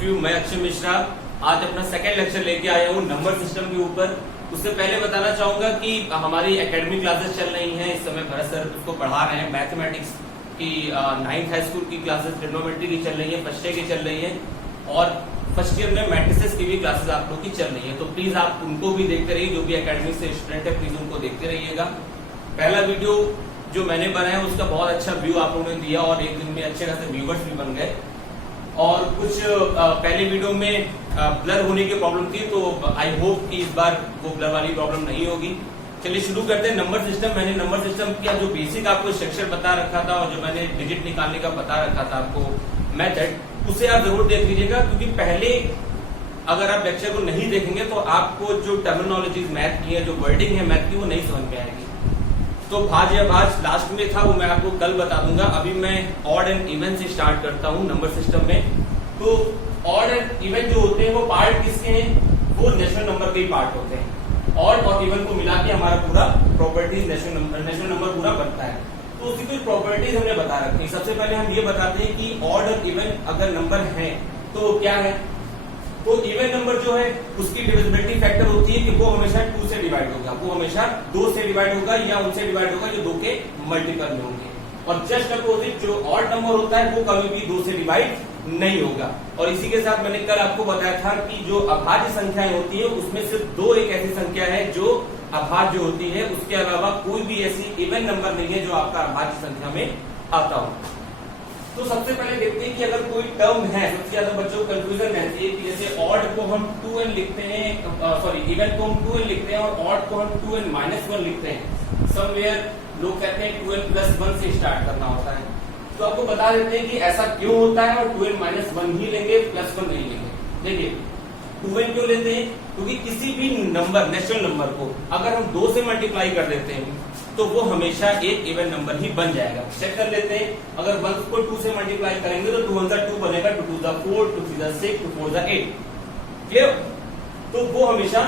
Of you. मैं अक्षय मिश्रा आज अपना सेकेंड लेक्चर लेके आया हूँ नंबर सिस्टम के ऊपर। उससे पहले बताना चाहूंगा कि हमारी एकेडमिक क्लासेस चल रही हैं। इस समय भरत सर उसको पढ़ा रहे हैं। मैथमेटिक्स की 9th हाई स्कूल की क्लासेस, ट्रिग्नोमेट्री की चल रही है, फर्स्ट ईयर की चल रही है और फर्स्ट ईयर में मैट्रिसेस की भी क्लासेस आप लोग की चल रही है। तो प्लीज आप उनको भी देखते रहिए, जो भी एकेडमिक से स्टूडेंट है प्लीज उनको देखते रहिएगा। पहला वीडियो जो मैंने बनाया उसका बहुत अच्छा व्यू आप लोगों ने दिया और एक दिन में अच्छे खासे व्यूवर्स भी बन गए। और कुछ पहले वीडियो में ब्लर होने की प्रॉब्लम थी, तो आई होप कि इस बार वो ब्लर वाली प्रॉब्लम नहीं होगी। चलिए शुरू करते हैं। नंबर सिस्टम, मैंने नंबर सिस्टम का जो बेसिक आपको स्ट्रक्चर बता रखा था और जो मैंने डिजिट निकालने का बता रखा था आपको मेथड, उसे आप जरूर देख लीजिएगा, क्योंकि पहले अगर आप लेक्चर को नहीं देखेंगे तो आपको जो टर्मिनोलॉजीज मैथ की है, जो वर्डिंग है मैथ की, वो नहीं समझ में आएगी। तो भाज या भाज लास्ट में था, वो मैं आपको कल बता दूंगा। अभी मैं ऑड एंड इवन से स्टार्ट करता हूँ नंबर सिस्टम में। तो ऑड एंड इवन जो होते हैं वो पार्ट किसके हैं? वो नेचुरल नंबर के ही पार्ट होते हैं। ऑड और इवन को मिला के हमारा पूरा प्रॉपर्टीज नेचुरल नंबर पूरा बनता है। तो उसकी कुछ प्रॉपर्टीज हमने बता रखी है। सबसे पहले हम ये बताते हैं कि ऑड और इवन अगर नंबर है तो क्या है। तो इवन नंबर जो है उसकी डिविजिबिलिटी फैक्टर होती है कि वो हमेशा 2 से डिवाइड होगा, वो हमेशा 2 से डिवाइड होगा या उनसे डिवाइड होगा जो 2 के मल्टीपल में होंगे। और जस्ट अपोजिट जो ऑड नंबर होता है वो कभी भी 2 से डिवाइड नहीं होगा। और इसी के साथ मैंने कल आपको बताया था कि जो अभाज्य संख्याएं होती है उसमें सिर्फ 2 एक ऐसी संख्या है जो अभाज्य होती है, उसके अलावा कोई भी ऐसी इवन नंबर नहीं है जो आपका अभाज्य संख्या में आता हो। तो सबसे पहले देखते हैं कि अगर कोई टर्म है, सबसे ज्यादा बच्चों को कंफ्यूजन रहती है कि जैसे ऑड को हम 2n लिखते हैं, सॉरी इवन को हम 2n लिखते हैं और ऑड को हम 2n-1 लिखते हैं। समवेयर लोग कहते हैं 2n+1 से स्टार्ट करना होता है। तो आपको बता देते हैं कि ऐसा क्यों होता है और 2n-1 ही लेंगे, +1 नहीं लेंगे। देखिए 2n क्यों लेते हैं? क्योंकि किसी भी नंबर, नेचुरल नंबर को अगर हम 2 से मल्टीप्लाई कर देते हैं तो वो हमेशा एक इवन नंबर ही बन जाएगा। चेक कर लेते हैं, अगर 1 को 2 से मल्टीप्लाई करेंगे तो 2 1 2 बनेगा, 2 2 4, 2 3 6, 2 4 8। क्लियर? तो वो हमेशा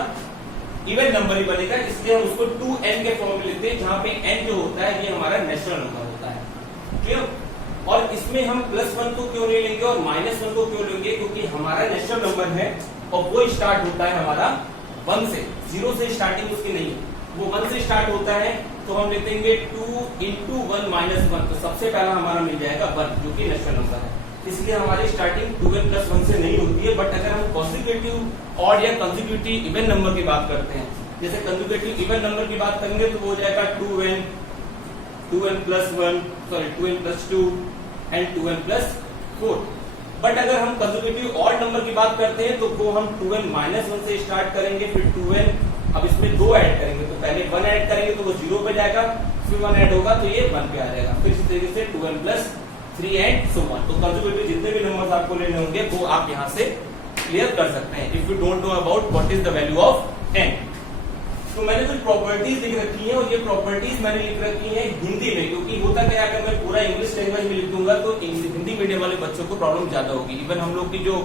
इवन नंबर ही बनेगा, इसलिए हम उसको 2n के फॉर्म में लिखते हैं, जहां पे n जो होता है ये हमारा नेचुरल नंबर होता है। क्लियर? और इसमें हम +1 को क्यों नहीं लेंगे और -1 को क्यों लेंगे? क्योंकि हमारा नेचुरल नंबर है और वो स्टार्ट होता है हमारा 1 से, 0 से स्टार्टिंग उसकी नहीं, वो 1 से स्टार्ट होता है। तो हम लिखेंगे 2 × 1 - 1, तो सबसे पहला हमारा मिल जाएगा 1, जो कि नेचुरल नंबर है। इसलिए हमारी स्टार्टिंग 2n+1 से नहीं होती है। बट अगर हम कॉन्जिक्यूटिव ऑड या कॉन्जिक्यूटिव इवन नंबर की बात करते हैं, जैसे कॉन्जिक्यूटिव इवन नंबर की बात करेंगे तो वो हो जाएगा 2n, 2n+1, sorry 2n+2 and 2n+4। But अगर हम कॉन्जिक्यूटिव ऑड नंबर की बात करते हैं तो वो हम 2n-1 से स्टार्ट करेंगे, फिर 2n, अब इसमें 2 ऐड करेंगे तो पहले 1 ऐड करेंगे तो वो 0 पे जाएगा, फिर 1 ऐड होगा तो ये 1 पे आ जाएगा, फिर इस तरीके से 2n+3 एंड सो ऑन। तो कॉन्जिक्यूटिव जितने भी नंबर्स आपको लेने होंगे वो आप यहाँ से क्लियर कर सकते हैं if you don't know about what is the value of n। तो मैंने कुछ प्रॉपर्टीज लिख रखी है और ये प्रॉपर्टीज मैंने लिख रखी है हिंदी में, क्योंकि होता क्या, अगर मैं पूरा इंग्लिश लैंग्वेज में लिख दूंगा तो हिंदी मीडियम वाले बच्चों को प्रॉब्लम ज्यादा होगी। इवन हम लोग की जो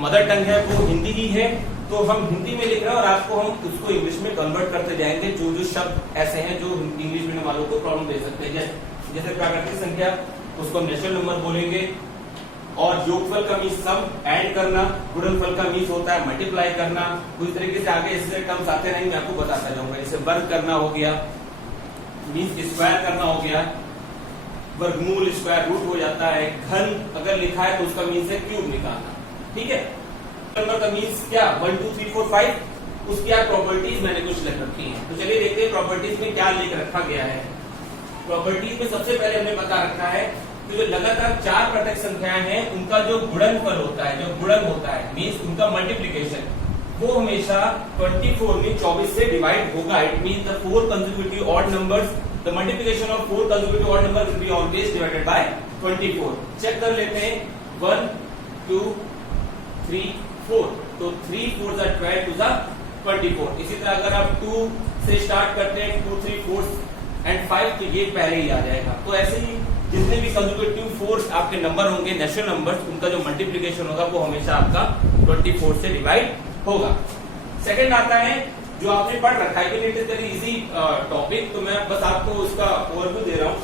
मदर टंग है वो हिंदी ही है, तो हम हिंदी में लिख रहे हैं और आपको हम उसको इंग्लिश में कन्वर्ट करते जाएंगे। जो जो शब्द ऐसे हैं जो इंग्लिश मीडियम वालों को प्रॉब्लम दे सकते हैं, जैसे प्राकृतिक संख्या उसको हम नेचुरल नंबर बोलेंगे, और योगफल का मीन्स सम ऐड करना, गुणनफल का मीन्स होता है मल्टीप्लाई करना। उस तरीके से आगे ऐसे टर्म्स आते रहेंगे, मैं आपको बताता जाऊंगा। जैसे वर्ग करना हो गया, मीन्स स्क्वायर करना हो गया, वर्गमूल स्क्वायर रूट हो जाता है, घन अगर लिखा है तो उसका मीन्स है क्यूब निकालना। ठीक है, नंबर का मीन्स क्या, 1 2 3 4 5, उसकी क्या प्रॉपर्टीज मैंने कुछ लिख रखी है। तो चलिए देखते हैं प्रॉपर्टीज में क्या लिख रखा गया है। प्रॉपर्टीज में सबसे पहले हमने बता रखा है कि जो लगातार 4 पृथक संख्याएं हैं उनका जो गुणनफल होता है, जो गुणन होता है मीन्स उनका मल्टीप्लीकेशन, वो हमेशा 24 में 24 से डिवाइड होगा। It means the 4 consecutive odd numbers, the multiplication of 4 consecutive odd number will be always divided by 24। Check कर लेते हैं, 1 2 3 4, तो 3 4 12 2 24। इसी तरह अगर आप 2 से स्टार्ट करते हैं, 2 3 4 एंड 5, तो ये पहले ही आ जाएगा। तो ऐसे ही जितने भी कंसेक्यूटिव 4 आपके नंबर होंगे, नेचुरल नंबर्स, उनका जो मल्टीप्लिकेशन होगा वो हमेशा आपका 24 से डिवाइड होगा। सेकंड आता है जो आपने पढ़ रखा है, it is very easy topic, तो मैं बस आपको उसका ओवरव्यू दे रहा हूँ।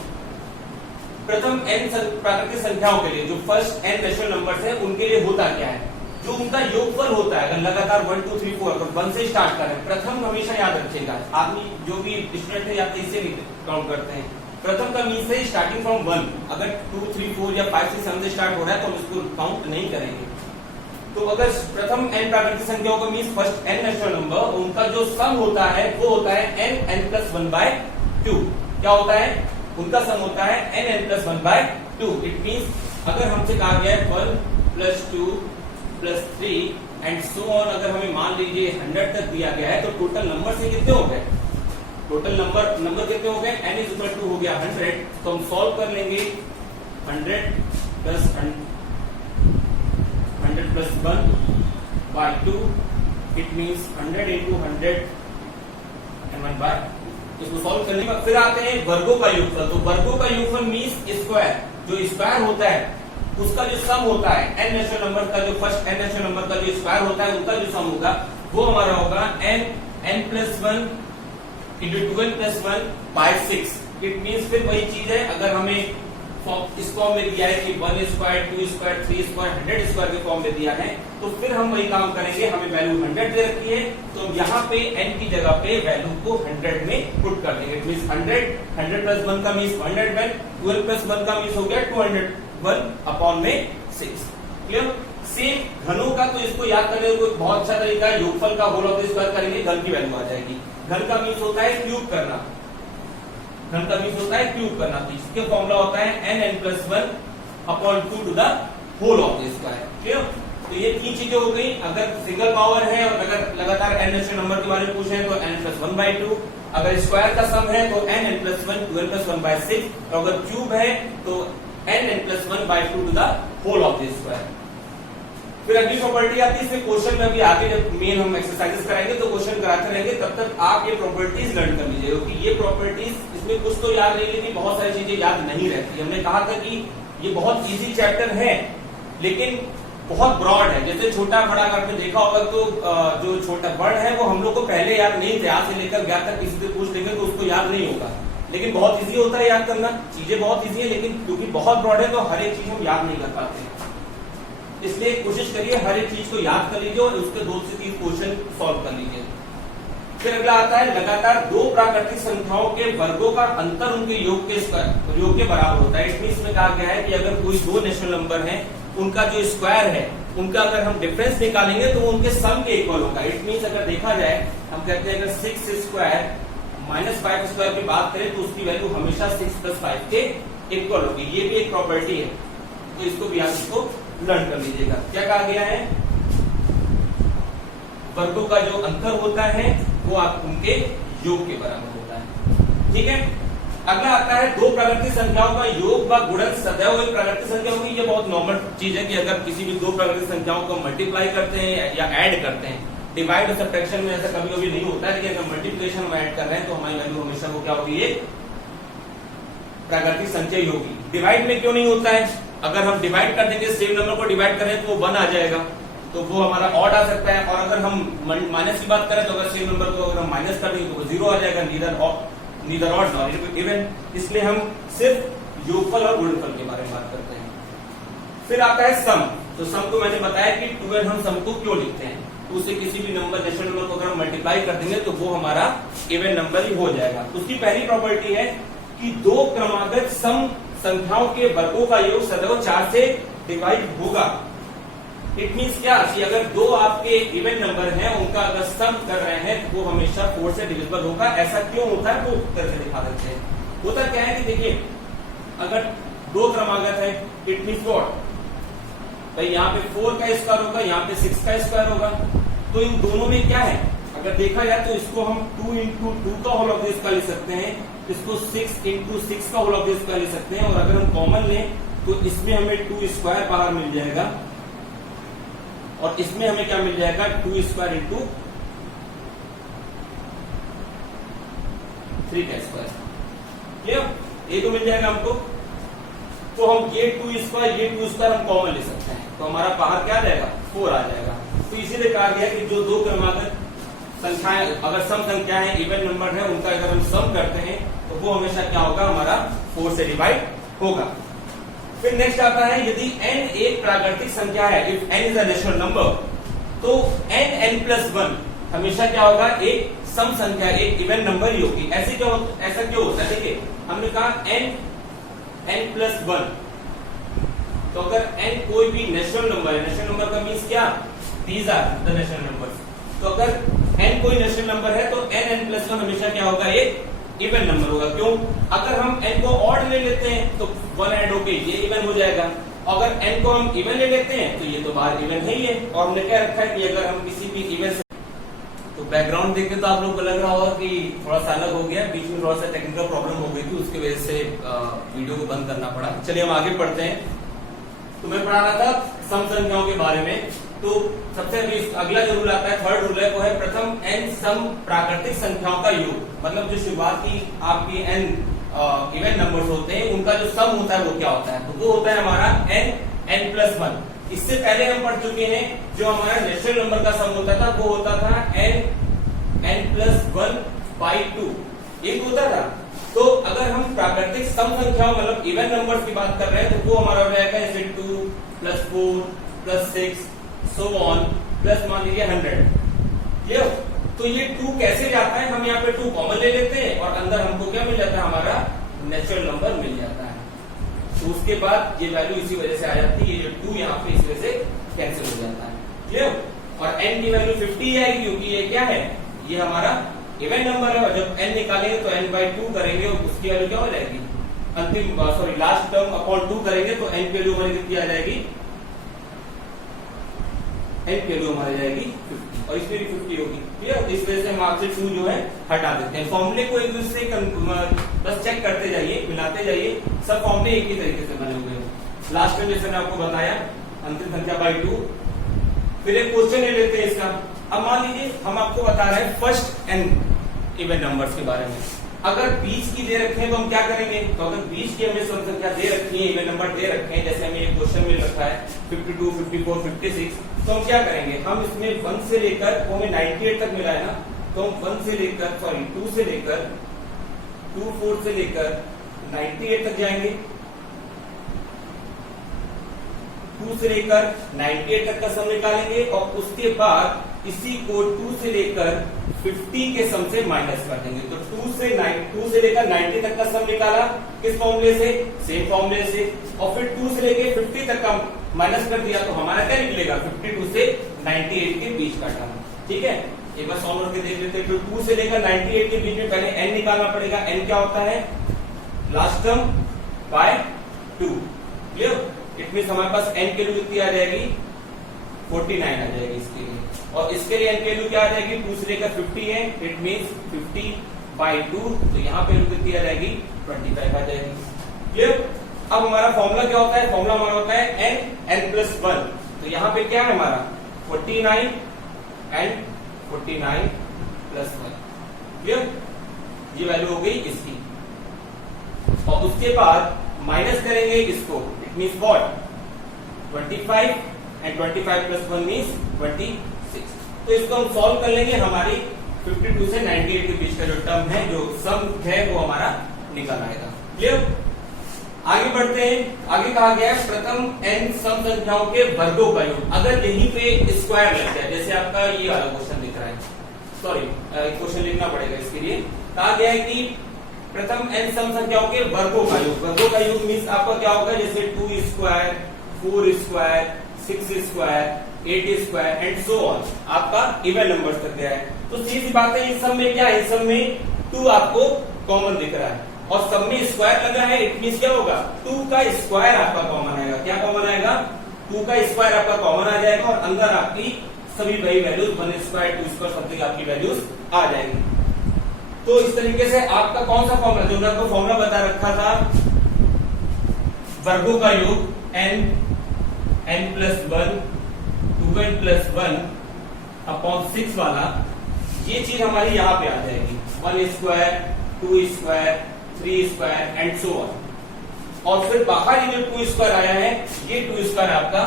प्रथम n प्राकृतिक संख्याओं के लिए जो फर्स्ट n नेचुरल नंबर्स हैं उनके लिए होता क्या है, जो जो उनका योगफल होता है, अगर लगातार 1 2 3 4 अगर 1 से स्टार्ट करें, प्रथम हमेशा याद रखिएगा, आदमी जो भी स्टूडेंट है या इससे काउंट करते हैं, प्रथम का मीन से स्टार्टिंग फ्रॉम 1, अगर 2 3 4 या 5 6 7 से स्टार्ट हो रहा है तो हम इसको काउंट नहीं करेंगे। तो अगर प्रथम n प्राकृतिक संख्याओं का mean first n natural number, उनका जो सम होता है वो होता है n+1/2। क्या होता है? उनका सम होता है n+1/2। इट मींस अगर हमसे कहा गया है 1 + 2 + 3 एंड सो ऑन, अगर हमें मान लीजिए 100 तक दिया गया है तो टोटल नंबर से कितने हो गए? टोटल नंबर कितने हो गए? n = हो गया 100। तो हम सॉल्व कर लेंगे 100 + 1/2, इट मींस 100 × 100 and 1/2। इसको सॉल्व करने के बाद फिर आते हैं वर्गों का योगफल। तो वर्गों का योगफल मींस स्क्वायर, जो स्क्वायर होता है उसका जो सम होता है n नेचुरल नंबर का, जो फर्स्ट n नेचुरल नंबर का जो स्क्वायर होता है उनका जो सम होगा वो हमारा होगा n+1 × 12 + 1/6। इट मींस फिर वही चीज है, अगर हमें इस फॉर्म में दिया है कि 1 स्क्वायर 2 स्क्वायर 3 स्क्वायर 100 स्क्वायर के फॉर्म में दिया है, तो फिर हम वही काम करेंगे। हमें वैल्यू 100 दे रखी है तो हम यहाँ पे n की जगह पे वैल्यू को 100 में पुट कर देंगे। इट मींस 100 + 1 का मींस 101, 12 + 1 का मींस हो गया 201/6। क्लियर? सेम घनों का, तो इसको याद करने का बहुत अच्छा तरीका है, योगफल का होल ऑफ द स्क्वायर करेंगे, घन की वैल्यू आ जाएगी। घन का मींस होता है क्यूब करना, घन का मींस होता है क्यूब करना। तो इसके फॉर्मूला होता है n(n+1/2 to the whole of the square। Clear? तो ये तीन चीजें हो गई। अगर सिंगल पावर है और अगर लगातार n नेचुरल नंबर के बारे में पूछे तो n+1/2, अगर स्क्वायर का सम है तो n(n+1) 12+1/6, और अगर क्यूब है तो n(n+1/2 to the whole of the square। फिर अगली प्रॉपर्टी आती है, इसमें क्वेश्चन में अभी आगे जब मेन हम एक्सरसाइजेस कराएंगे तो क्वेश्चन कराते रहेंगे, तब तक आप ये प्रॉपर्टीज लर्न कर लीजिए, क्योंकि ये प्रॉपर्टीज इसमें कुछ तो याद नहीं रहती, बहुत सारी चीजें याद नहीं रहती। हमने कहा था कि ये बहुत इजी चैप्टर है लेकिन बहुत ब्रॉड है। जैसे छोटा बड़ा अगर आपने देखा होगा तो जो छोटा बड़ है वो हम लोग को पहले याद नहीं थे, आज से लेकर 11 तक किसी से पूछ लेंगे तो उसको याद नहीं होगा, लेकिन बहुत इजी होता है याद करना, चीजें बहुत इजी है, लेकिन क्योंकि बहुत ब्रॉड है तो हर एक चीज हम याद नहीं कर पाते। इसलिए कोशिश करिए हर एक चीज को याद कर लीजिए और उसके 2 से 3 क्वेश्चन सॉल्व कर लीजिए। फिर अगला आता है, लगातार 2 प्राकृतिक संख्याओं के वर्गों का अंतर उनके योग के बराबर होता है। इसमें इसमें कहा गया है कि अगर कोई 2 नेचुरल नंबर है, उनका जो स्क्वायर है उनका अगर हम डिफरेंस निकालेंगे तो वो उनके सम के इक्वल होगा। इट मींस अगर देखा जाए, हम कहते हैं अगर 6² - 5² की बात करें तो उसकी वैल्यू हमेशा 6 + 5 के इक्वल होगी। ये भी एक प्रॉपर्टी है, तो इसको भी आप इसको लर्न कर लीजिएगा। क्या कहा गया है? वर्गों का जो अंतर होता है वो आप उनके योग के बराबर होता है। ठीक है? अगला आता है 2 प्राकृतिक संख्याओं का योग व गुणन सदैव एक प्राकृतिक संख्या होगी। ये बहुत नॉर्मल चीज है कि अगर किसी भी 2 प्राकृतिक संख्याओं को मल्टीप्लाई करते हैं या ऐड करते हैं, डिवाइड और सब्ट्रैक्शन में ऐसा कभी कभी नहीं होता है, लेकिन अगर मल्टीप्लिकेशन में ऐड कर रहे हैं तो हमारी वैल्यू हमेशा वो क्या होगी? एक प्राकृतिक संख्या ही होगी। डिवाइड में क्यों नहीं होता है? अगर हम डिवाइड कर देंगे, सेम नंबर को डिवाइड करें तो वो 1 आ जाएगा, तो वो हमारा ऑड आ सकता है। और अगर हम माइनस की बात करें तो अगर सेम नंबर को अगर हम माइनस कर देंगे तो वो 0 आ जाएगा, नीदर ऑड नॉर इवन। इसलिए हम सिर्फ योगफल और गुणनफल के बारे में बात करते हैं। फिर आता है सम। तो सम को मैंने बताया कि 2n हम सम को क्यों लिखते हैं, तो उसे किसी भी नंबर नेचुरल नंबर को अगर हम मल्टीप्लाई कर देंगे तो वो हमारा इवन नंबर ही हो जाएगा। उसकी पहली प्रॉपर्टी है कि 2 क्रमागत सम संख्याओं के वर्गों का योग सदैव 4 से डिवाइड होगा। इट मींस क्या कि अगर 2 आपके इवन नंबर हैं, उनका अगर सम कर रहे हैं तो वो हमेशा 4 से डिविजिबल होगा। ऐसा क्यों होता है वो करके दिखा देते हैं। होता क्या है कि देखिए, अगर 2 क्रमागत है, इट मींस व्हाट भाई, यहाँ पे 4 का स्क्वायर होगा, यहाँ पे 6 का स्क्वायर होगा, तो इन दोनों में क्या है? अगर देखा जाए तो इसको हम 2 × 2 का होल ऑफ द स्क्वायर लिख सकते हैं, इसको 6 × 6 का होल ऑफ द स्क्वायर लिख सकते हैं, और अगर हम कॉमन लें तो इसमें हमें 2 स्क्वायर बाहर मिल जाएगा और इसमें हमें क्या मिल जाएगा? 2 स्क्वायर × 3 का स्क्वायर। क्लियर? ये तो मिल जाएगा हमको। तो हम ये 2 स्क्वायर हम कॉमन ले सकते हैं, तो हमारा बाहर क्या आ जाएगा? 4 आ जाएगा। तो इसीलिए कहा गया कि जो 2 क्रमागत संख्याएं अगर सम संख्या है, इवन नंबर है, उनका अगर हम सम करते हैं तो वो हमेशा क्या होगा? हमारा 4 से डिवाइड होगा। फिर नेक्स्ट आता है यदि n एक प्राकृतिक संख्या है, if n is a natural number, तो n प्लस वन हमेशा क्या होगा, एक सम संख्या, एक इवन नंबर ही होगी। ऐसा क्यों होता है? देखिए हमने कहा n प्लस वन, तो अगर n कोई भी नेचुरल नंबर है, नेचुरल नंबर का मीन्स क्या, these are the natural numbers, तो अगर n कोई नेचुरल नंबर है तो n प्लस वन हमेशा क्या होगा, एक इवन नंबर होगा। क्यों? अगर हम n को ऑड ले लेते हैं तो वन ऐड होके ये इवन हो जाएगा, अगर n को हम इवन ले लेते हैं तो ये तो बाहर इवन है ही है। और हमने क्या रखा है कि अगर हम किसी भी इवन से, तो बैकग्राउंड देख के तो आप लोग को लग रहा होगा कि थोड़ा सा अलग हो गया, बीच में थोड़ा सा टेक्निकल प्रॉब्लम हो गई थी, उसकी वजह से वीडियो को बंद करना पड़ा। चलिए हम आगे बढ़ते हैं। तो मैं पढ़ा रहा था सम संख्याओं के बारे में। तो सबसे अगला जो रूल आता है, थर्ड रूल है, वो है प्रथम n सम प्राकृतिक संख्याओं का योग, मतलब जो शुरुआती आपकी n इवन नंबर्स होते हैं उनका जो सम होता है वो क्या होता है, तो वो होता है हमारा n प्लस वन। इससे पहले हम पढ़ चुके हैं जो हमारा नेचुरल नंबर का सम होता था वो होता था n plus one by two, एक होता था। तो अगर हम प्राकृतिक सम संख्याओं मतलब इवन नंबर्स की बात कर रहे हैं तो वो हमारा हो जाएगा जैसे 2 plus 4 plus 6 so on plus मान लीजिए 100। ये तो ये 2 कैसे जाता है, हम यहाँ पे 2 कॉमन ले लेते हैं और अंदर हमको क्या मिल जाता है, हमारा नेचुरल नंबर मिल जाता है। तो उसके बाद ये वैल्यू इसी वजह से आ जाती है, ये जो 2 यहाँ पे इस वजह से कैंसिल हो जाता है। क्लियर? और n की वैल्यू 50 आएगी क्योंकि ये क्या है, ये हमारा इवन नंबर है, और जब n निकालेंगे तो n बाई 2 करेंगे और उसकी वैल्यू क्या हो जाएगी, अंतिम लास्ट टर्म अपॉन 2 करेंगे तो n की वैल्यू हमारी कितनी आ जाएगी, n की वैल्यू हमारी जाएगी 50 और इसमें भी 50 होगी। क्लियर? इस वजह से हम आपसे 2 जो है हटा देते हैं। फॉर्मूले को एक दूसरे बस चेक करते जाइए, मिलाते जाइए, सब फॉर्मूले एक ही तरीके से बने हुए हैं। लास्ट में जैसे मैं आपको बताया अंतिम संख्या बाई 2। फिर एक क्वेश्चन ले लेते हैं इसका। अब मान लीजिए हम आपको बता रहे हैं फर्स्ट n इवन नंबर्स के बारे में। अगर 20 की दे रखे हैं तो हम क्या करेंगे, तो अगर 20 की हमें सम संख्या दे रखी है, इवन नंबर दे रखे हैं, जैसे हमें एक क्वेश्चन मिल रखा है 52, 54, 56, तो हम क्या करेंगे, हम इसमें 1 से लेकर वो हमें 98 तक मिला है ना, तो हम 2 से लेकर 24 से लेकर 98 तक जाएंगे, 2 से लेकर 98 तक का सम निकालेंगे और उसके बाद इसी को 2 से लेकर 50 के सम से माइनस कर देंगे। तो 2 से लेकर 90 तक का सम निकाला किस फॉर्मूले से, सेम फॉर्मूले से, और फिर 2 से लेकर 50 तक का माइनस कर दिया तो हमारा क्या निकलेगा, 52 से 98 के बीच का टर्म। ठीक है, एक बार सॉल्व करके देख लेते हैं। तो 2 से लेकर 98 के बीच में पहले n निकालना पड़ेगा। n क्या होता है, last term by 2। Clear? It means हमारे पास n की वैल्यू कितनी आ जाएगी, 49 आ जाएगी इसके लिए, और इसके लिए n की वैल्यू क्या आ जाएगी, 2 से लेकर 50 है, इट मींस 50 बाई 2, तो यहाँ पे वैल्यू कितनी आ जाएगी, 25 आ जाएगी। क्लियर? अब हमारा फॉर्मूला क्या होता है, फॉर्मूला हमारा होता है n प्लस 1। तो यहाँ पे क्या है हमारा 49 एंड 49 प्लस 1। क्लियर? ये वैल्यू हो गई इसकी, और उसके बाद माइनस करेंगे इसको, it means what, 25 and 25 plus 1 means 26। तो इसको हम सॉल्व कर लेंगे, हमारी 52 से 98 के बीच का जो टर्म है, जो सम है, वो हमारा निकल आएगा। क्लियर? आगे बढ़ते हैं। आगे कहा गया है प्रथम n सम संख्याओं के वर्गों का योग। अगर यहीं पे स्क्वायर लग जाए, जैसे आपका ये वाला क्वेश्चन दिख रहा है, सॉरी क्वेश्चन लिखना पड़ेगा इसके लिए। कहा गया है कि प्रथम n सम संख्याओं के वर्गों का योग। वर्गों का योग मीन्स आपका क्या होगा, जैसे 2 square, 4 square, 6 square, 8 square and so on, आपका इवन नंबर्स तक गया है। तो सीधी बात है, इस सब में क्या है, इस सब में 2 आपको कॉमन दिख रहा है और सब में स्क्वायर लगा है, इट मींस क्या होगा, 2 का स्क्वायर आपका कॉमन आएगा। क्या कॉमन आएगा, 2 का स्क्वायर आपका कॉमन आ जाएगा और अंदर आपकी सभी वही वैल्यूज 1 स्क्वायर, 2 स्क्वायर समथिंग आपकी वैल्यूज आ जाएंगी। तो इस तरीके से आपका कौन सा फॉर्मूला, जो मैं आपको फॉर्मूला बता रखा था वर्गों का योग n plus 1, 2n plus 1 upon 6 वाला, ये चीज हमारी यहाँ पे आ जाएगी, 1 square, 2 square, 3 square and so on. और फिर बाहर ये जो 2 स्क्वायर आया है, ये 2 स्क्वायर आपका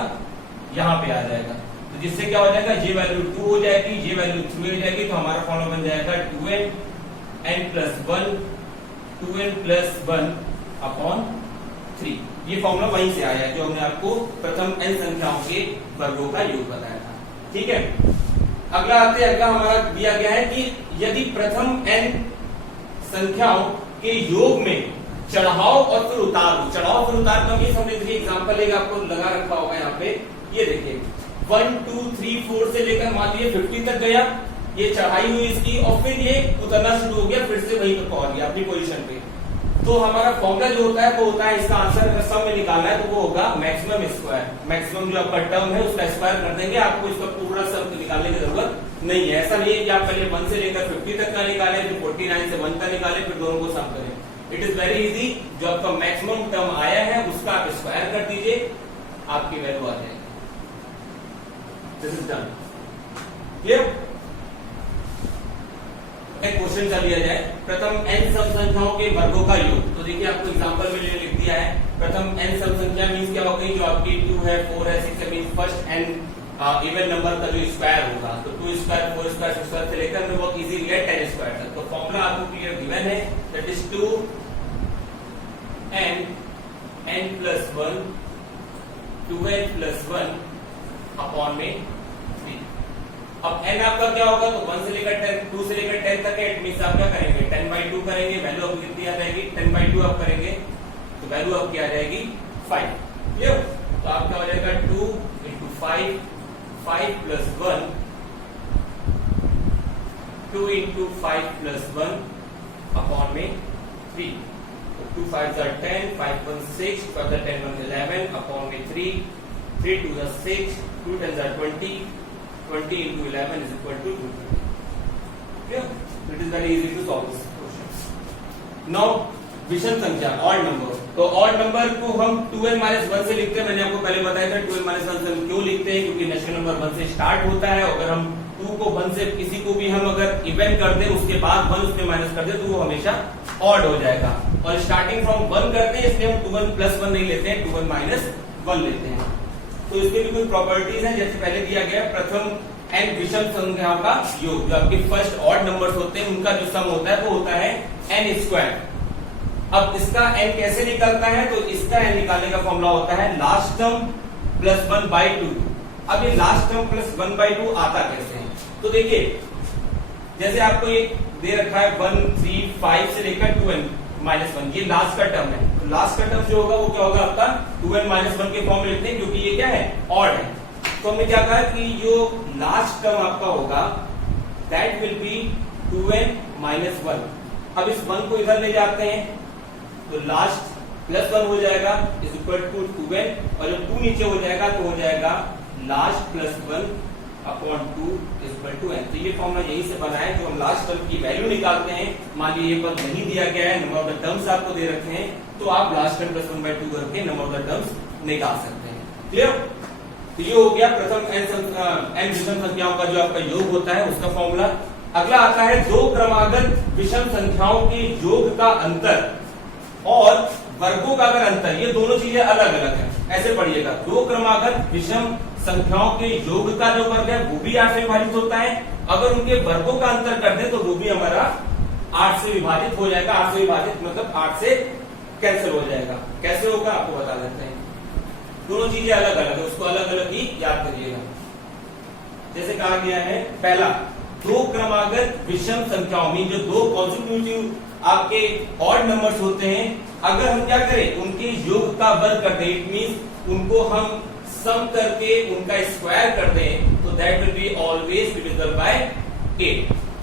यहाँ पे आ जाएगा। तो जिससे क्या हो जाएगा, ये वैल्यू 2 हो जाएगी, ये वैल्यू 3 हो जाएगी, तो हमारा फॉर्मूला बन जाएगा 2n plus 1, 2n plus 1 upon 3। ये फॉर्मूला वहीं से आया है जो हमने आपको प्रथम n संख्याओं के वर्गों का योग बताया था। ठीक है, अगला हमारा दिया गया है कि यदि प्रथम n संख्याओं के योग में चढ़ाव और फिर उतार हो। चढ़ाव फिर उतार का मीन्स हमने देखिए एग्जांपल एक आपको लगा रखा होगा यहाँ पे, ये देखिए 1 2 3 4 से लेकर मान लीजिए 50 तक गया, ये चढ़ाई हुई इसकी और फिर ये उतरना शुरू हो गया, फिर से वहीं पर पहुंच गया अपनी पोजीशन पे। तो हमारा फॉर्मूला जो होता है वो होता है, इसका आंसर अगर सम में निकालना है तो वो होगा मैक्सिमम स्क्वायर। मैक्सिमम जो आपका टर्म है उसका स्क्वायर कर देंगे, आपको इसका पूरा सम निकालने की जरूरत नहीं है। ऐसा नहीं है कि आप पहले 1 से लेकर 50 तक का निकालें, फिर 49 से 1 तक निकालें, फिर दोनों को सम करें। इट इज वेरी इजी, जो आपका मैक्सिमम टर्म आया है उसका आप स्क्वायर कर दीजिए, आपकी वैल्यू आ जाएगी। This is done. क्लियर? एक क्वेश्चन कर लिया जाए, प्रथम n सम संख्याओं के वर्गों का योग। तो देखिए आपको एग्जांपल में लिख दिया है, प्रथम n सम संख्या मींस क्या हो गई, जो आपकी 2 है 4 है 6 है, means first n even number का जो स्क्वायर होगा, तो 2 स्क्वायर 4 स्क्वायर 6 स्क्वायर से लेकर हमें बहुत इजीली है 10 स्क्वायर तक। तो फॉर्मूला आपको क्लियर गिवन है, that is 2n n plus 1 2n plus 1 upon में 3। अब n आपका क्या होगा, तो 1 से लेकर 10 2 से लेकर 10 तक है, इट मींस आप क्या करेंगे 10/2 करेंगे, वैल्यू आपकी कितनी आ जाएगी 10/2 आप करेंगे तो वैल्यू आपकी आ जाएगी 5। क्लियर? तो आपका हो जाएगा 2 × 5 5 प्लस 1 2 × 5 प्लस 1 अपॉन में 3। तो 2 5 are 10 5 1 6 further 10 1 11 अपॉन में 3 3 2 are 6 2 10 are 20 20 into 11 is equal to 220. Yeah, it is very easy to solve this question. Now विषम संख्या ऑड नंबर, तो ऑड नंबर को हम 2n-1 से लिखते हैं। मैंने आपको पहले बताया था 2n-1 से हम क्यों लिखते हैं, क्योंकि नेचुरल नंबर 1 से स्टार्ट होता है। अगर हम 2 को 1 से किसी को भी हम अगर इवन कर दें उसके बाद 1 उसमें माइनस कर दें तो वो हमेशा ऑड हो जाएगा। और स्टार्टिंग फ्रॉम 1 करते हैं, इसलिए हम 2n + 1 नहीं लेते हैं, 2n-1 लेते हैं। तो इसके भी कुछ प्रॉपर्टीज हैं, जैसे पहले दिया गया प्रथम n विषम संख्याओं का योग, जो आपके फर्स्ट ऑड नंबर्स होते हैं उनका जो सम होता है वो होता है n स्क्वायर। अब इसका n कैसे निकलता है, तो इसका n निकालने का फॉर्मूला होता है लास्ट टर्म प्लस 1/2। अब ये लास्ट टर्म प्लस 1/2 आता कैसे है, तो देखिए जैसे आपको एक दे रखा है 1 3 5 से लेकर 2n-1, ये लास्ट का टर्म है। तो लास्ट का टर्म जो होगा वो क्या होगा आपका 2n-1 के फॉर्म में लिखते हैं, क्योंकि ये क्या है ऑड है। तो हमने क्या कहा कि जो लास्ट टर्म आपका होगा दैट विल बी 2n-1। अब इस 1 को इधर ले जाते हैं तो लास्ट प्लस 1 हो जाएगा इज इक्वल टू 2n, और जब 2 नीचे हो जाएगा तो हो जाएगा last plus 1 upon 2 is equal to n। तो ये फॉर्मूला यही से बना है, जो हम लास्ट टर्म की वैल्यू निकालते हैं। मान लीजिए ये पद नहीं दिया गया है, नंबर ऑफ द टर्म्स आपको दे रखे हैं, तो आप लास्ट टर्म प्लस 1/2 करके नंबर ऑफ द टर्म्स निकाल सकते हैं। क्लियर? तो ये हो गया प्रथम n विषम संख्याओं का जो आपका योग होता है उसका फॉर्मूला। अगला आता है दो क्रमागत विषम संख्याओं के योग का अंतर और वर्गों का अगर अंतर, ये दोनों चीजें अलग अलग है। ऐसे पढ़िएगा, दो क्रमागत विषम संख्याओं के योग का जो वर्ग है वो भी 8 से विभाजित होता है, अगर उनके वर्गों का अंतर कर दे तो वो भी हमारा 8 से विभाजित हो जाएगा। 8 से विभाजित मतलब 8 से कैंसिल हो जाएगा। कैसे होगा आपको बता देते हैं, दोनों चीजें अलग अलग है, उसको अलग अलग ही याद करिएगा। जैसे कहा गया है पहला, दो क्रमागत विषम संख्याओं में जो दो कॉन्सेक्यूटिव आपके ऑड नंबर्स होते हैं, अगर हम क्या करें उनके योग का वर्ग कर दें, इट मींस उनको हम सम करके उनका स्क्वायर कर दें, तो that will be always divisible by 8।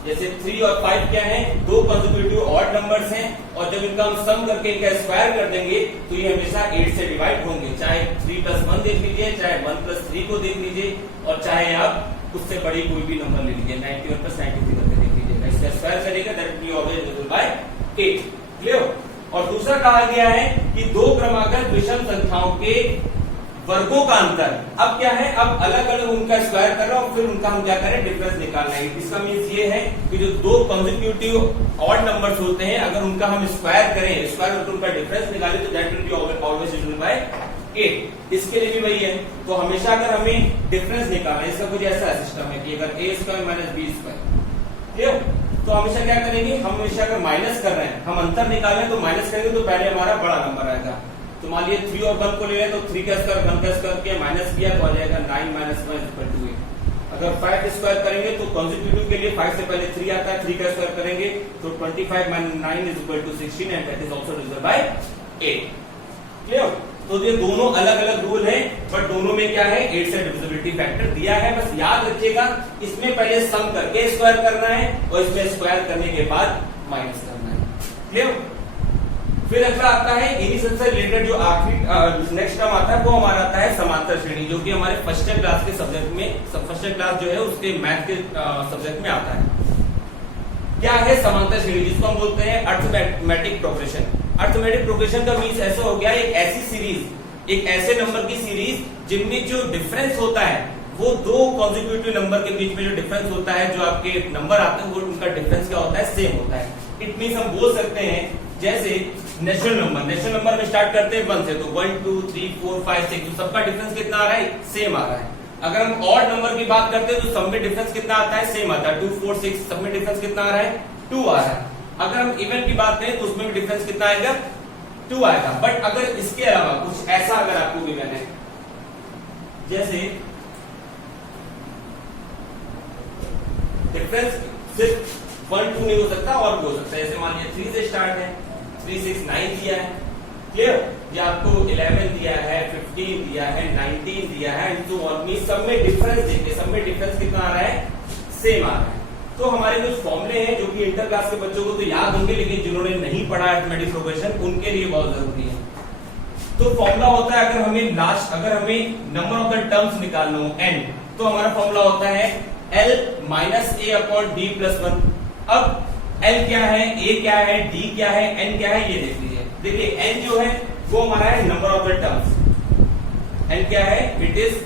जैसे 3 और 5 क्या है, दो कॉन्सेक्यूटिव ऑड नंबर्स हैं, और जब इनका हम सम करके इनका स्क्वायर कर देंगे तो ये हमेशा 8 से डिवाइड होंगे। चाहे 3 + 1 देख लीजिए, चाहे 1 + 3 को देख लीजिए, और चाहे आप उससे बड़ी कोई भी नंबर ले लीजिए, 91 + 93 करके देख लीजिएगा। इसका स्क्वायर करेगा that will be always divisible by 8। Clear? और दूसरा कहा गया है कि दो क्रमागत विषम संख्याओं के वर्गों का अंतर। अब क्या है, अब अलग अलग उनका स्क्वायर कर रहा हूं, फिर उनका हम क्या करें डिफरेंस निकालना है। इसका मीन्स ये है कि जो दो कॉन्सेक्यूटिव ऑड नंबर्स होते हैं, अगर उनका हम स्क्वायर करें, स्क्वायर करके उनका डिफरेंस निकालें, तो that will be always divisible by 8। इसके लिए भी वही है, तो हमेशा अगर हमें डिफरेंस निकालना है, इसका कुछ ऐसा सिस्टम है कि अगर a² - b², क्लियर? तो हमेशा क्या करेंगे, हम हमेशा अगर माइनस कर रहे हैं, हम अंतर निकाल रहे हैं तो माइनस करेंगे तो पहले हमारा बड़ा नंबर आएगा। तो मान लीजिए 3 और 1 को ले लें तो 3 का स्क्वायर 1 का स्क्वायर किया माइनस किया तो आ जाएगा 9 माइनस 1 इक्वल टू 8। अगर 5 स्क्वायर करेंगे तो कॉन्जिक्यूटिव के लिए 5 से पहले 3 आता है, 3 का स्क्वायर करेंगे तो 25 minus 9 is equal to 16 and that is also divisible by 8। Clear? तो ये दोनों अलग अलग रूल है बट दोनों में क्या है 8 से डिविजिबिलिटी फैक्टर दिया है। बस याद रखिएगा इसमें पहले सम करके स्क्वायर करना है और इसमें स्क्वायर करने के बाद माइनस करना है। क्लियर? फिर अगला आता है इन्हीं सबसे रिलेटेड जो आखिरी नेक्स्ट टर्म आता है वो हमारा आता है समांतर श्रेणी, जो कि हमारे फर्स्ट क्लास के सब्जेक्ट में फर्स्ट क्लास जो है उसके मैथ के सब्जेक्ट में आता है। क्या है समांतर श्रेणी, जिसको हम बोलते हैं अर्थमेटिक प्रोग्रेशन। अर्थमेटिक प्रोग्रेशन का मीन्स ऐसा हो गया एक ऐसी सीरीज, एक ऐसे नंबर की सीरीज जिनमें जो डिफरेंस होता है वो दो कॉन्जिक्यूटिव नंबर के बीच में जो डिफरेंस होता है, जो आपके नंबर आते हैं वो उनका डिफरेंस क्या होता है, सेम होता है। इट मीन्स हम बोल सकते हैं जैसे नेचुरल नंबर में स्टार्ट करते हैं 1 से, तो 1 2 3 4 5 6 तो सबका डिफरेंस कितना आ रहा है, सेम आ रहा है। अगर हम ऑड नंबर की बात करते हैं तो सब में डिफरेंस कितना आता है, सेम आता है। 2 4 6 सब में डिफरेंस कितना आ रहा है, 2 आ रहा है। अगर हम इवन की बात करें तो उसमें भी डिफरेंस कितना आएगा, 2 आएगा। बट अगर इसके अलावा कुछ ऐसा अगर आपको गिवन है जैसे डिफरेंस सिर्फ 1 2 नहीं हो सकता और भी हो सकता है, जैसे मान लीजिए 3 से स्टार्ट है, 3 6 9 दिया है। क्लियर? ये आपको 11 दिया है, 15 दिया है, 19 दिया है एंड सो ऑन। सब में डिफरेंस देखिए, सब में डिफरेंस कितना आ रहा है, सेम आ रहा है। तो हमारे कुछ फॉर्मूले हैं जो कि इंटर क्लास के बच्चों को तो याद होंगे, लेकिन जिन्होंने नहीं पढ़ा अरिथमेटिक प्रोग्रेशन उनके लिए बहुत जरूरी है। तो फॉर्मूला होता है अगर हमें नंबर ऑफ द टर्म्स निकालना हो n, तो हमारा फॉर्मूला होता है l minus a upon d plus 1। अब l क्या है, a क्या है, d क्या है, n क्या है, ये देख लीजिए। देखिए n जो है वो हमारा है number of the terms. n क्या है, it is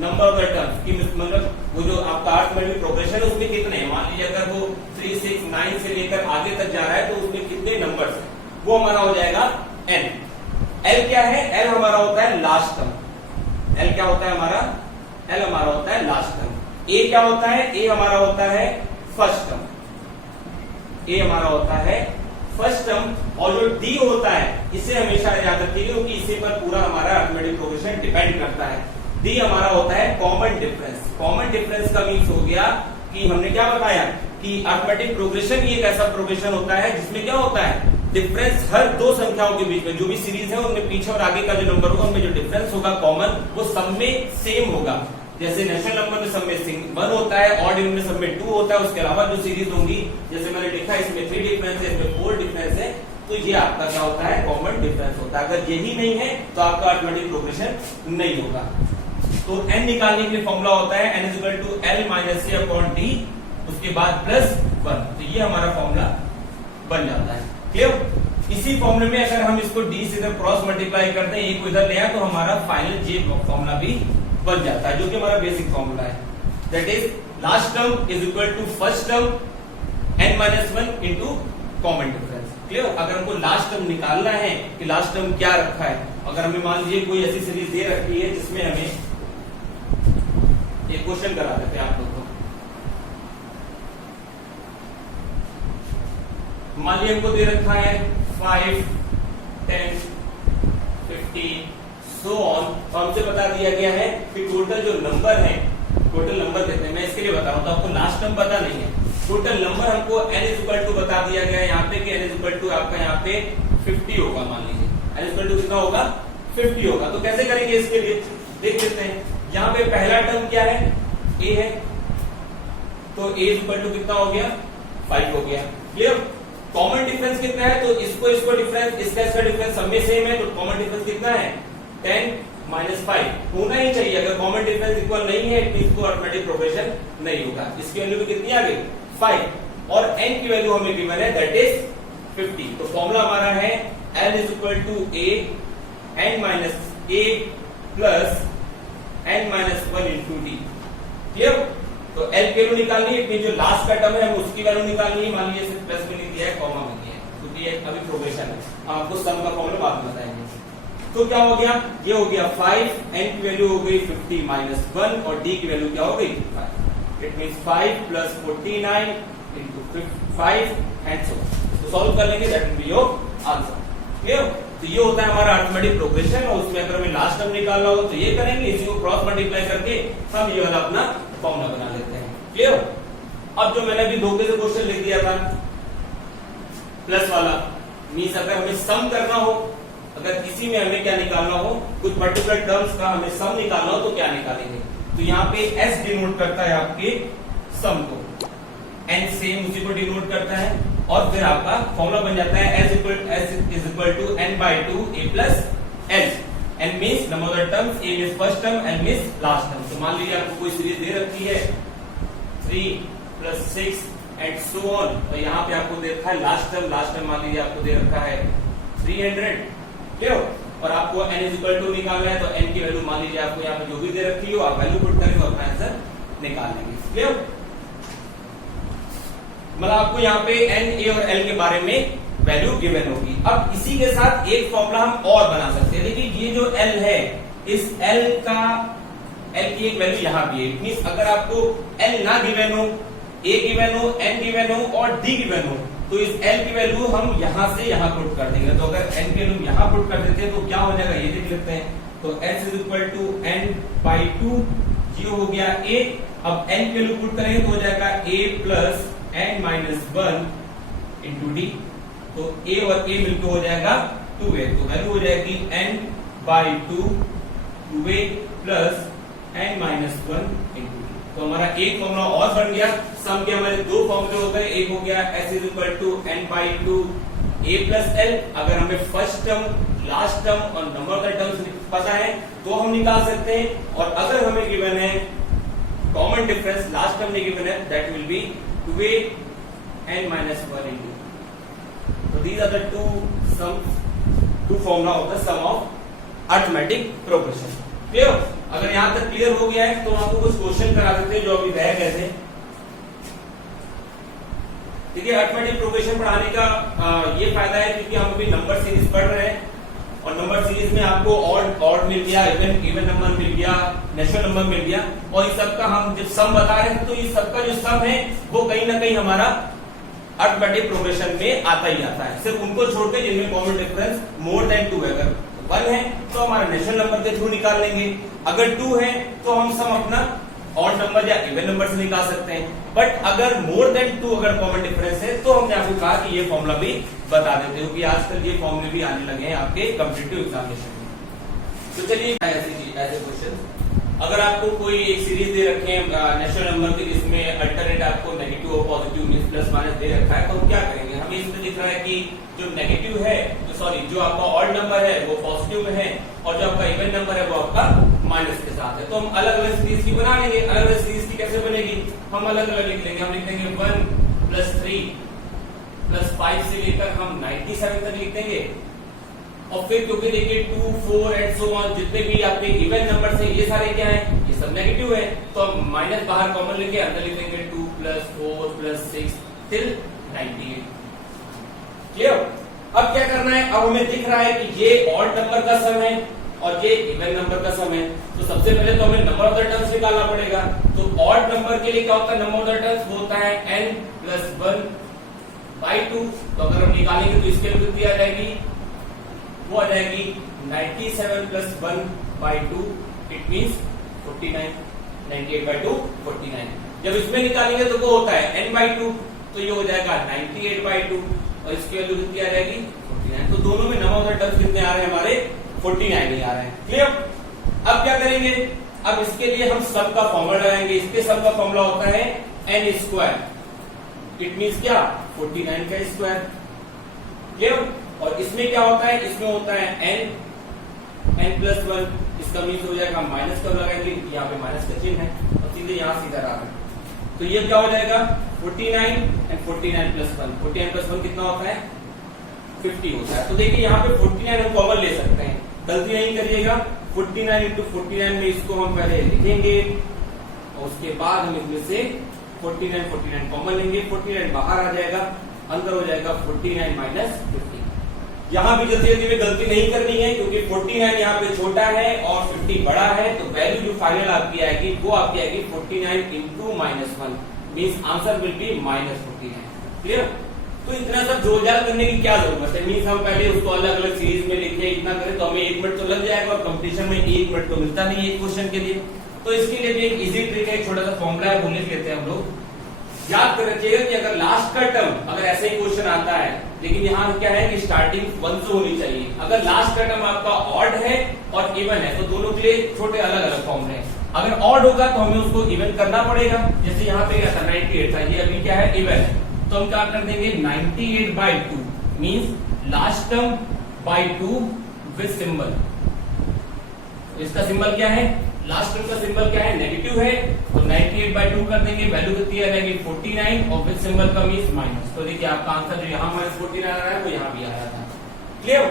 number of the terms की मतलब वो जो आपका अरिथमेटिक प्रोग्रेशन है उसमें कितने हैं। मान लीजिए अगर वो 3 6 9 से लेकर आगे तक जा रहा है तो उसमें कितने नंबर्स हैं, वो हमारा हो जाएगा n। l क्या है, l हमारा होता है लास्ट टर्म। l क्या होता है हमारा, l हमारा होता है लास्ट टर्म। a क्या होता है, a हमारा होता है फर्स्ट टर्म। a हमारा होता है फर्स्ट टर्म। और जो d होता है इसे हमेशा याद रखिएगा क्योंकि इसी पर पूरा हमारा अरिथमेटिक प्रोग्रेशन डिपेंड करता है। d हमारा होता है कॉमन डिफरेंस। कॉमन डिफरेंस का मीन्स हो गया कि हमने क्या बताया कि अरिथमेटिक प्रोग्रेशन ही एक ऐसा प्रोग्रेशन होता है जिसमें क्या होता है, डिफरेंस हर दो संख्याओं के बीच में जो भी सीरीज है उनमें पीछे और आगे का जो नंबर होगा उनमें जो डिफरेंस होगा कॉमन, वो सब में सेम होगा। जैसे नेचुरल नंबर में सब में 1 होता है, ऑड इवन में सब में 2 होता है। उसके अलावा जो सीरीज होंगी जैसे मैंने लिखा है इसमें 3 डिफरेंस है, इसमें 4 डिफरेंस है, तो ये आपका क्या होता है, कॉमन डिफरेंस होता है। अगर यही नहीं है तो आपका अरिथमेटिक प्रोग्रेशन नहीं होगा। तो n निकालने के लिए फॉर्मूला होता है n is equal to l minus a upon d, उसके बाद प्लस 1। तो ये हमारा फॉर्मूला बन जाता है। क्लियर? इसी फॉर्मूले में अगर हम इसको d से इधर क्रॉस मल्टीप्लाई करते हैं, a को इधर ले आए तो हमारा फाइनल j फॉर्मूला भी बन जाता है, जो कि हमारा बेसिक फॉर्मूला है। That is last term is equal to first term n minus 1 into common difference. Clear? अगर हमको लास्ट टर्म निकालना है कि लास्ट टर्म क्या रखा है, अगर हमें मान लीजिए कोई ऐसी सीरीज दे रखी है जिसमें हमें एक क्वेश्चन करा देते हैं आप लोग को। मान लीजिए हमको दे रखा है 5 10 15 सो ऑन, तो हमसे बता दिया गया है कि टोटल जो नंबर है, टोटल नंबर कितने, मैं इसके लिए बता रहा हूं तो आपको लास्ट टर्म पता नहीं है। टोटल नंबर हमको n इज इक्वल टू बता दिया गया है यहाँ पे कि n इज इक्वल टू आपका यहाँ पे 50 होगा। मान लीजिए n इज इक्वल टू कितना होगा, 50 होगा। तो कैसे करेंगे इसके लिए, देख लेते हैं। यहाँ पे पहला टर्म क्या है, a है, तो a इज इक्वल टू कितना हो गया, 5 हो गया। क्लियर? कॉमन डिफरेंस कितना है, तो इसको डिफरेंस, इसका डिफरेंस सब में सेम है, तो कॉमन डिफरेंस कितना है, 10 माइनस 5 होना ही चाहिए। अगर कॉमन डिफरेंस इक्वल नहीं है तो अरिथमेटिक प्रोग्रेशन नहीं होगा। इसकी वैल्यू भी कितनी आ गई, 5, और n की वैल्यू हमें गिवन है दैट इज 50। तो फॉर्मूला हमारा है n is equal to a n minus a plus n minus 1 into d। Clear? तो l की वैल्यू निकालनी है, जो लास्ट का टर्म है उसकी वैल्यू निकालनी है। मान लीजिए सिर्फ प्लस में नहीं दिया है, कॉमा में दिया है, क्योंकि ये अभी प्रोग्रेशन है, हम आपको सम का फॉर्मूला बाद में बताएंगे। तो क्या हो गया, ये हो गया 5, n की वैल्यू हो गई 50 माइनस 1 और d की वैल्यू क्या हो गई 5। It means 5 plus 49 into 5 and so. तो सॉल्व कर लेंगे, that will be your answer. Clear? तो ये होता है हमारा अरिथमेटिक प्रोग्रेशन, और उसमें अगर हमें लास्ट टर्म निकालना हो तो ये करेंगे, इसी को क्रॉस मल्टीप्लाई करके हम ये वाला अपना फॉर्मूला बना लेते हैं। क्लियर? अब जो मैंने अभी धोखे से क्वेश्चन लिख दिया था प्लस वाला, मींस अगर हमें सम करना हो, अगर इसी में हमें क्या निकालना हो, कुछ पर्टिकुलर टर्म्स का हमें सम निकालना हो तो क्या निकालेंगे? तो यहाँ पे s डिनोट करता है आपके सम को, n सेम उसी को डिनोट करता है, और फिर आपका फॉर्मूला बन जाता है s is equal to n by 2 a plus n। n means number of the terms, a means first term, n means last term. तो मान लीजिए आपको कोई सीरीज दे रखी है 3 plus 6 एंड सो ऑन, और यहाँ पे आपको दे रखा है लास्ट टर्म मान लीजिए आपको दे रखा है 300, क्लियर? और आपको n इज इक्वल टू निकालना है, तो n की वैल्यू मान लीजिए आपको यहाँ पे जो भी दे रखी हो, आप वैल्यू पुट करेंगे और अपना आंसर निकाल लेंगे। क्लियर? मतलब आपको यहाँ पे n, a और l के बारे में वैल्यू गिवन होगी। अब इसी के साथ एक फॉर्मूला हम और बना सकते हैं। देखिए ये जो l है, इस l की एक वैल्यू यहाँ भी है। इट मींस अगर आपको l ना गिवन हो, a गिवन हो, n गिवन हो और d गिवन हो, तो इस l की वैल्यू हम यहां से यहां पुट कर देंगे। तो अगर n की वैल्यू यहां पुट कर देते हैं तो क्या हो जाएगा, ये देख लेते हैं। तो s is equal to n by 2, ये हो गया a। अब n की वैल्यू पुट करेंगे तो हो जाएगा a plus n minus 1 into d। तो a और a मिलकर हो जाएगा 2a, तो वैल्यू हो जाएगी n by 2 2a plus n minus 1 into d। तो हमारा एक फॉर्मूला और बन गया। सम के हमारे दो फॉर्मूले हो गए, एक हो गया s is equal to n by 2 a plus l। अगर हमें फर्स्ट टर्म, लास्ट टर्म और नंबर ऑफ द टर्म्स पता है तो हम निकाल सकते हैं, और अगर हमें गिवन है कॉमन डिफरेंस, लास्ट टर्म नहीं गिवन है, that will be 2a n minus 1 into। So these are the two formula of the sum of arithmetic progression। Clear? अगर यहां तक क्लियर हो गया है तो आपको कुछ क्वेश्चन करा देते हैं जो अभी रह गए थे। देखिए अरिथमेटिक प्रोग्रेशन पढ़ाने का ये फायदा है क्योंकि हम अभी नंबर सीरीज पढ़ रहे हैं, और नंबर सीरीज में आपको ऑड मिल गया, इवन नंबर मिल गया, नेचुरल नंबर मिल गया, और इस सबका हम जब सम बता रहे हैं तो इस सबका जो सम है वो कहीं ना कहीं हमारा अरिथमेटिक प्रोग्रेशन में आता ही आता है, सिर्फ उनको छोड़कर जिनमें कॉमन डिफरेंस मोर देन 2 है। अगर 1 है तो हमारा नेचुरल नंबर के थ्रू निकाल लेंगे, अगर 2 है तो हम सम अपना ऑड नंबर या इवन नंबर से निकाल सकते हैं। बट अगर मोर देन 2 अगर कॉमन डिफरेंस है तो हमने आपको कहा कि ये फॉर्मूला भी बता देते हो कि आजकल ये फॉर्मूले भी आने लगे हैं आपके कॉम्पिटिटिव एग्जामिनेशन में। तो चलिए ऐसे क्वेश्चन, अगर आपको कोई एक सीरीज दे रखे हैं नेचुरल नंबर के जिसमें अल्टरनेट आपको नेगेटिव और पॉजिटिव मींस प्लस माइनस दे रखा है, तो हम क्या करेंगे? हमें इसमें दिख रहा है कि जो नेगेटिव है, जो आपका ऑड नंबर है वो पॉजिटिव में है, और जो आपका इवन नंबर है वो आपका माइनस के साथ है। तो हम अलग अलग सीरीज की बना लेंगे। अलग अलग सीरीज की कैसे बनेगी? हम अलग अलग लिख लेंगे। हम लिख देंगे 1 plus 3 plus 5 से लेकर हम 97 तक लिख देंगे, और फिर क्योंकि देखिए 2 4 एंड सो ऑन जितने भी आपके इवन नंबर है ये सारे क्या हैं, ये सब नेगेटिव है, तो हम माइनस बाहर कॉमन लेके अंदर लिख देंगे 2 plus 4 plus 6 till 98। क्लियर? अब क्या करना है? अब हमें दिख रहा है कि ये ऑड नंबर का सम है और ये इवन नंबर का सम है, तो सबसे पहले तो हमें नंबर ऑफ द टर्म्स निकालना पड़ेगा। तो ऑड नंबर के लिए क्या होता है? नंबर ऑफ द टर्म्स वो होता है n plus 1 by 2। तो अगर हम निकालेंगे तो इसके लिए कितनी आ जाएगी? वो आ जाएगी 97 plus 1 by 2, it means 49। 98 by 2 49। जब इसमें निकालेंगे तो वो होता है n by 2, तो ये हो जाएगा 98 by 2, और इसकी वैल्यू कितनी आ जाएगी? 49। तो दोनों में नंबर ऑफ द टर्म्स कितने आ रहे हैं? हमारे 49 ही आ रहे हैं। क्लियर? अब क्या करेंगे? अब इसके लिए हम सब का फॉर्मूला लगाएंगे। इसके सब का फॉर्मूला होता है n स्क्वायर, इट मींस क्या? 49 का स्क्वायर। क्लियर? और इसमें क्या होता है? इसमें होता है n plus 1, इसका मीन्स हो जाएगा माइनस का लगाएंगे, यहाँ पे माइनस का चिन्ह है और सीधे यहाँ सीधा रहा है, तो ये क्या हो जाएगा? 49 and 49 plus 1। 49 plus 1 कितना होता है? 50 होता है। तो देखिए यहाँ पे 49 हम कॉमन ले सकते हैं, गलती नहीं करिएगा। 49 into 49 में इसको हम पहले लिखेंगे और उसके बाद हम इसमें से 49 कॉमन लेंगे, 49 बाहर आ जाएगा, अंदर हो जाएगा 49 minus 50। यहाँ भी जल्दी में गलती नहीं करनी है क्योंकि 49 यहाँ पे छोटा है और 50 बड़ा है, तो वैल्यू जो फाइनल आपकी आएगी वो आपकी आएगी 49 into -1, means answer will be -49। Clear? तो इतना सब जोड़ जाड़ करने की क्या जरूरत है? मीन्स हम पहले उसको अलग अलग सीरीज में लिखे इतना करें तो हमें 1 मिनट तो लग जाएगा और कंपटीशन में 1 मिनट तो मिलता नहीं है एक क्वेश्चन के लिए। तो इसके लिए भी एक इजी ट्रिक है, एक छोटा सा फॉर्मूला है, वो लिख लेते हैं हम लोग। याद कर रखिएगा कि अगर लास्ट का टर्म अगर ऐसे ही क्वेश्चन आता है, लेकिन यहाँ क्या है कि स्टार्टिंग 1 से होनी चाहिए। अगर लास्ट का टर्म आपका ऑड है और इवन है तो दोनों के लिए छोटे अलग अलग फॉर्मूले हैं। अगर ऑड होगा तो हमें उसको इवन करना पड़ेगा। जैसे यहाँ पे क्या था 98 था, ये अभी क्या है इवन है, तो हम क्या कर देंगे 98/2 means last term by 2 with symbol. इसका सिंबल क्या है? लास्ट टर्म का सिंबल क्या है? नेगेटिव है, तो 98/2 कर देंगे। वैल्यू कितनी आ जाएगी 49 और विद सिंबल का मींस माइनस। तो देखिए आपका आंसर जो यहाँ -49 आ रहा है वो यहाँ भी आया था। क्लियर?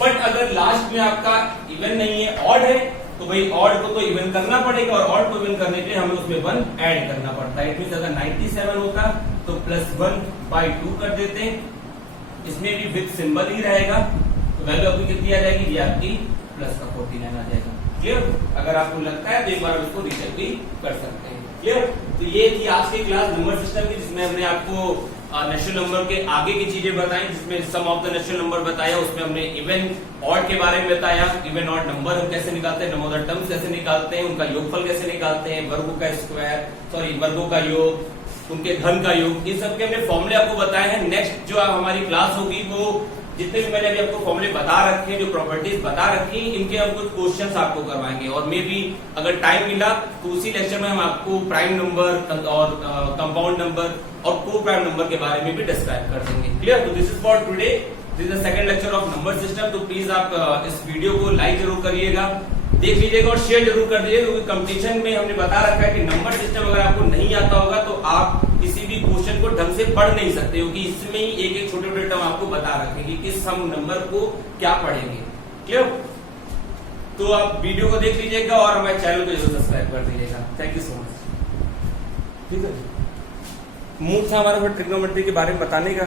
बट अगर लास्ट में आपका इवन नहीं है, ऑड है, तो भाई ऑड को तो इवन करना पड़ेगा और ऑड को इवन करने के लिए हमें उसमें 1 ऐड करना पड़ता है। इट मींस अगर 97 होता तो +1/2 कर देते, इसमें भी विद सिंबल ही रहेगा, तो वैल्यू आपकी कितनी आ जाएगी? ये आपकी प्लस का 49 आ जाएगा। क्लियर? अगर आपको लगता है तो एक बार उसको रीचेक भी कर सकते हैं। क्लियर? तो ये थी आज की क्लास नंबर सिस्टम की, जिसमें हमने आपको नेचुरल नंबर के आगे की चीजें बताई, जिसमें सम ऑफ द नेचुरल नंबर बताया, उसमें हमने इवन ऑड के बारे में बताया, इवन ऑड नंबर हम कैसे निकालते हैं, नंबर टर्म्स कैसे निकालते हैं, उनका योगफल कैसे निकालते हैं, वर्गों का स्क्वायर, सॉरी वर्गों का योग, उनके घन का योग, इन सब के हमने फॉर्मूले आपको बताए हैं। नेक्स्ट जो हमारी क्लास होगी वो जितने भी मैंने अभी आपको फॉर्मूले बता रखे हैं, जो प्रॉपर्टीज बता रखी, इनके हम कुछ क्वेश्चंस आपको करवाएंगे और मे भी अगर टाइम मिला तो उसी लेक्चर में हम आपको प्राइम नंबर और कंपाउंड नंबर और को प्राइम नंबर के बारे में भी डिस्क्राइब कर देंगे। क्लियर? तो this is for today, this is the second lecture of number system. तो प्लीज आप इस वीडियो को लाइक जरूर करिएगा, देख लीजिएगा और शेयर जरूर कर दीजिएगा, क्योंकि कंपटीशन में हमने बता रखा है कि नंबर सिस्टम अगर आपको नहीं आता होगा तो आप किसी भी क्वेश्चन को ढंग से पढ़ नहीं सकते, क्योंकि इसमें ही एक एक छोटे छोटे टर्म आपको बता रखे कि किस हम नंबर को क्या पढ़ेंगे। क्लियर? तो आप वीडियो को देख लीजिएगा और हमारे चैनल को जरूर सब्सक्राइब कर दीजिएगा। Thank you so much. ठीक है, मूड था हमारा ट्रिग्नोमेट्री के बारे में बताने का।